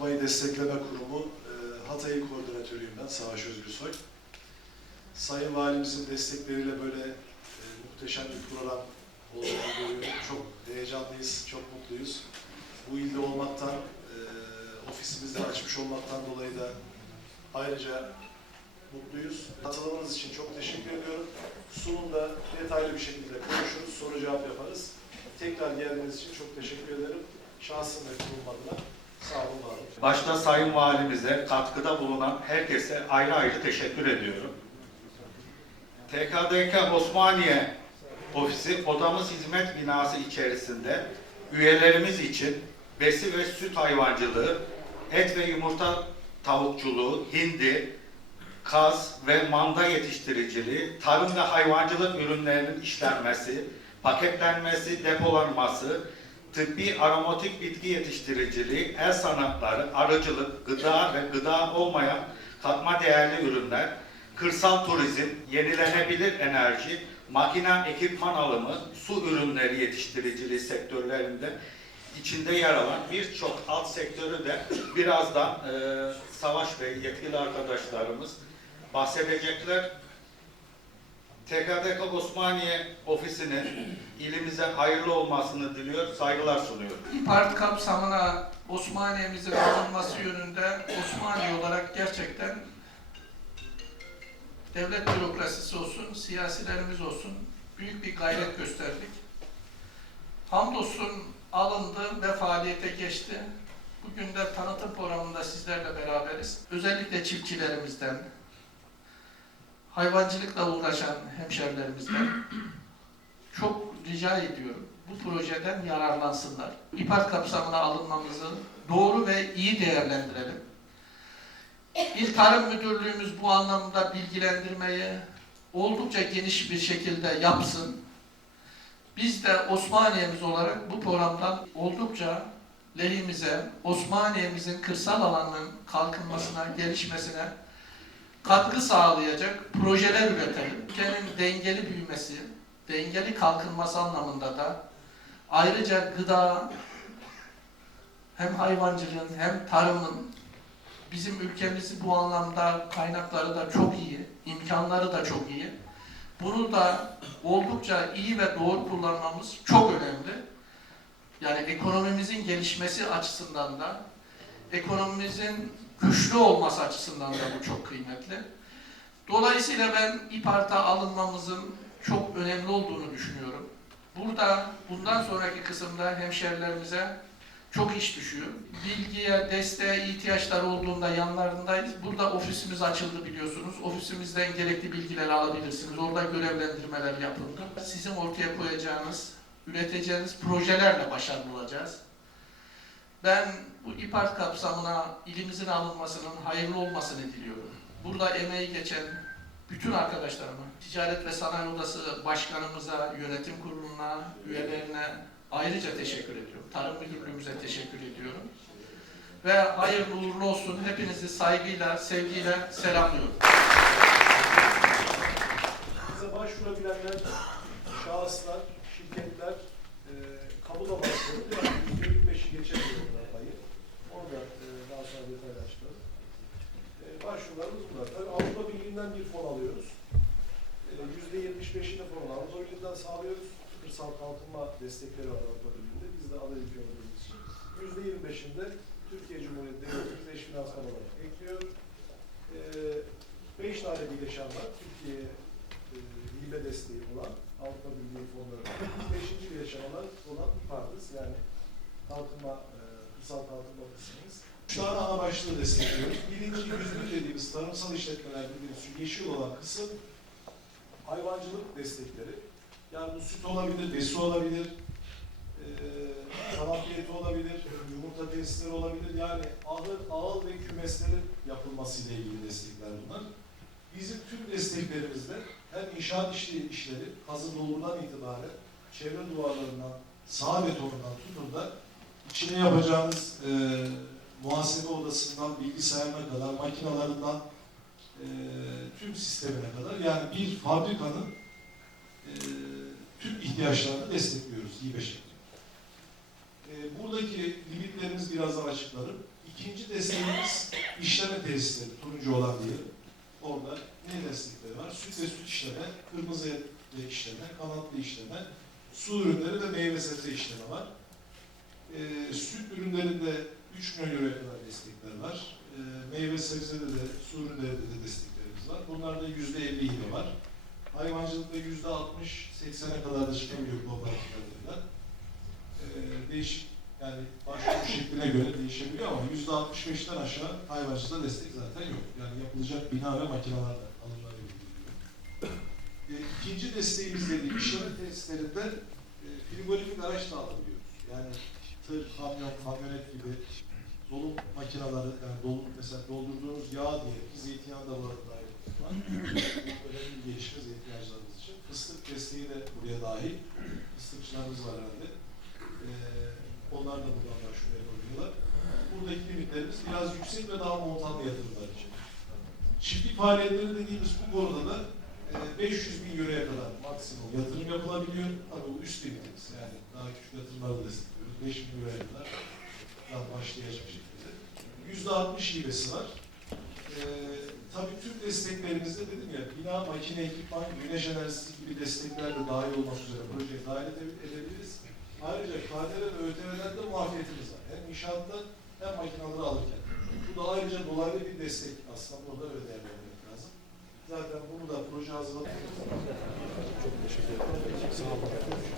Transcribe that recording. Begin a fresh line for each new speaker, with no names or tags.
Destekleme Kurumu e, Hatay Koordinatörüyüm ben Savaş Özgürsoy. Sayın Valimizin destekleriyle böyle e, muhteşem bir program olduğunu görüyorum. Çok heyecanlıyız, çok mutluyuz. Bu ilde olmaktan, e, ofisimizde açmış olmaktan dolayı da ayrıca mutluyuz. Katılımınız için çok teşekkür ediyorum. Sunumda detaylı bir şekilde konuşuruz, soru cevap yaparız. Tekrar geldiğiniz için çok teşekkür ederim. Şahsım ve
Başta Sayın Valimize katkıda bulunan herkese ayrı ayrı teşekkür ediyorum. TKDK Osmaniye Ofisi odamız hizmet binası içerisinde üyelerimiz için besi ve süt hayvancılığı, et ve yumurta tavukçuluğu, hindi, kaz ve manda yetiştiriciliği, tarım ve hayvancılık ürünlerinin işlenmesi, paketlenmesi, depolanması, tıbbi aromatik bitki yetiştiriciliği, el sanatları, arıcılık, gıda ve gıda olmayan katma değerli ürünler, kırsal turizm, yenilenebilir enerji, makina ekipman alımı, su ürünleri yetiştiriciliği sektörlerinde içinde yer alan birçok alt sektörü de birazdan e, Savaş Bey, yetkili arkadaşlarımız bahsedecekler. TKDK Osmaniye ofisinin ilimize hayırlı olmasını diliyor, saygılar sunuyorum.
İPART kapsamına Osmaniye'mizin alınması yönünde Osmaniye olarak gerçekten devlet bürokrasisi olsun, siyasilerimiz olsun büyük bir gayret gösterdik. Hamdolsun alındı ve faaliyete geçti. Bugün de tanıtım programında sizlerle beraberiz. Özellikle çiftçilerimizden, hayvancılıkla uğraşan hemşerilerimizden çok rica ediyorum bu projeden yararlansınlar. İPART kapsamına alınmamızı doğru ve iyi değerlendirelim. İl Tarım Müdürlüğümüz bu anlamda bilgilendirmeyi oldukça geniş bir şekilde yapsın. Biz de Osmaniye'miz olarak bu programdan oldukça lehimize, Osmaniye'mizin kırsal alanının kalkınmasına, gelişmesine katkı sağlayacak projeler üretelim. Ülkenin dengeli büyümesi, dengeli kalkınması anlamında da ayrıca gıda hem hayvancılığın hem tarımın bizim ülkemizi bu anlamda kaynakları da çok iyi, imkanları da çok iyi. Bunu da oldukça iyi ve doğru kullanmamız çok önemli. Yani ekonomimizin gelişmesi açısından da, ekonomimizin güçlü olması açısından da bu çok kıymetli. Dolayısıyla ben İPART'a alınmamızın çok önemli olduğunu düşünüyorum. Burada bundan sonraki kısımda hemşerilerimize çok iş düşüyor. Bilgiye, desteğe ihtiyaçları olduğunda yanlarındayız. Burada ofisimiz açıldı biliyorsunuz. Ofisimizden gerekli bilgileri alabilirsiniz. Orada görevlendirmeler yapıldı. Sizin ortaya koyacağınız, üreteceğiniz projelerle başarılı olacağız. Ben bu İPART kapsamına ilimizin alınmasının hayırlı olmasını diliyorum. Burada emeği geçen bütün arkadaşlarıma, Ticaret ve Sanayi Odası Başkanımıza, yönetim kuruluna, üyelerine ayrıca teşekkür ediyorum. Tarım Müdürlüğümüze teşekkür ediyorum. Ve hayırlı uğurlu olsun. Hepinizi saygıyla, sevgiyle selamlıyorum.
Bize başvurabilenler, şahıslar, şirketler e, başvurdu. Yani %25'i geçemiyorlar payı. Onu da e, daha sonra detaylı açıklarım. E, başvurularımız bunlar. Tabii Avrupa Birliği'nden bir fon alıyoruz. E, %75'ini fon Avrupa Birliği'nden sağlıyoruz. Kırsal kalkınma destekleri var Avrupa Birliği'nde. Biz de aday ülke için. %25'inde Türkiye Cumhuriyeti Devletimiz eş finansman olarak ekliyor. E, beş tane bileşen var. Türkiye'ye e, hibe desteği olan Avrupa Birliği fonları. Biz beşinci bileşen olan, olan İPAR'dız. Yani kalkınma, e, kırsal kalkınma kısmımız. Üç tane ana başlığı destekliyoruz. Birinci yüzlük dediğimiz tarımsal işletmeler şu yeşil olan kısım hayvancılık destekleri. Yani bu süt olabilir, besi olabilir, e, kanat olabilir, yumurta tesisleri olabilir. Yani ahır, ağıl ve kümeslerin yapılmasıyla ilgili destekler bunlar. Bizim tüm desteklerimizde hem inşaat işleri, işleri hazır dolgudan itibaren çevre duvarlarından, sağ betonundan tutun da içine yapacağınız e, muhasebe odasından bilgisayarına kadar, makinalarından e, tüm sistemine kadar yani bir fabrikanın e, tüm ihtiyaçlarını destekliyoruz iyi bir şekilde. E, buradaki limitlerimiz birazdan açıklarım. İkinci desteğimiz işleme tesisleri, turuncu olan diyelim. Orada ne destekleri var? Süt ve süt işleme, kırmızı et işleme, kanatlı işleme, su ürünleri ve meyve sebze işleme var. Ee, süt ürünlerinde 3 milyon euroya kadar destekler var. Ee, meyve sebzede de, su ürünlerinde de desteklerimiz var. Bunlarda %50 hibe var. Hayvancılıkta %60-80'e kadar da çıkabiliyor kooperatiflerden. Ee, değişik yani başvuru şekline göre değişebiliyor ama %65'ten aşağı hayvancılıkta destek zaten yok. Yani yapılacak bina ve makineler de alınabiliyor. E, ikinci desteğimiz dediğim işleme tesislerinde e, araç da alabiliyoruz. Yani tır, kamyon, kamyonet gibi dolum makineleri, yani dolum, mesela doldurduğunuz yağ diye ki zeytinyağı da bu arada dahil önemli bir gelişme zeytinyağcılarımız için. Fıstık desteği de buraya dahil. Fıstıkçılarımız var herhalde. Ee, onlar da buradan başvuru yapabiliyorlar. Buradaki limitlerimiz biraz yüksek ve daha montanlı yatırımlar için. Çiftlik faaliyetleri dediğimiz bu konuda da 500 bin euroya kadar maksimum yatırım yapılabiliyor. Tabii bu üst limitimiz. Yani daha küçük yatırımları da destekliyoruz. 5 bin euroya kadar daha başlayacak şekilde. %60 hibesi var. Ee, tabii tüm desteklerimizde dedim ya bina, makine, ekipman, güneş enerjisi gibi destekler de dahil olmak üzere projeye dahil ede- edebiliriz. Ayrıca KDV ve ÖTV'den de muafiyetimiz var. Hem inşaatta hem makineleri alırken. Bu da ayrıca dolaylı bir destek aslında burada lazım. Zaten bunu da proje hazırladık. Çok teşekkür ederim. Sağ olun.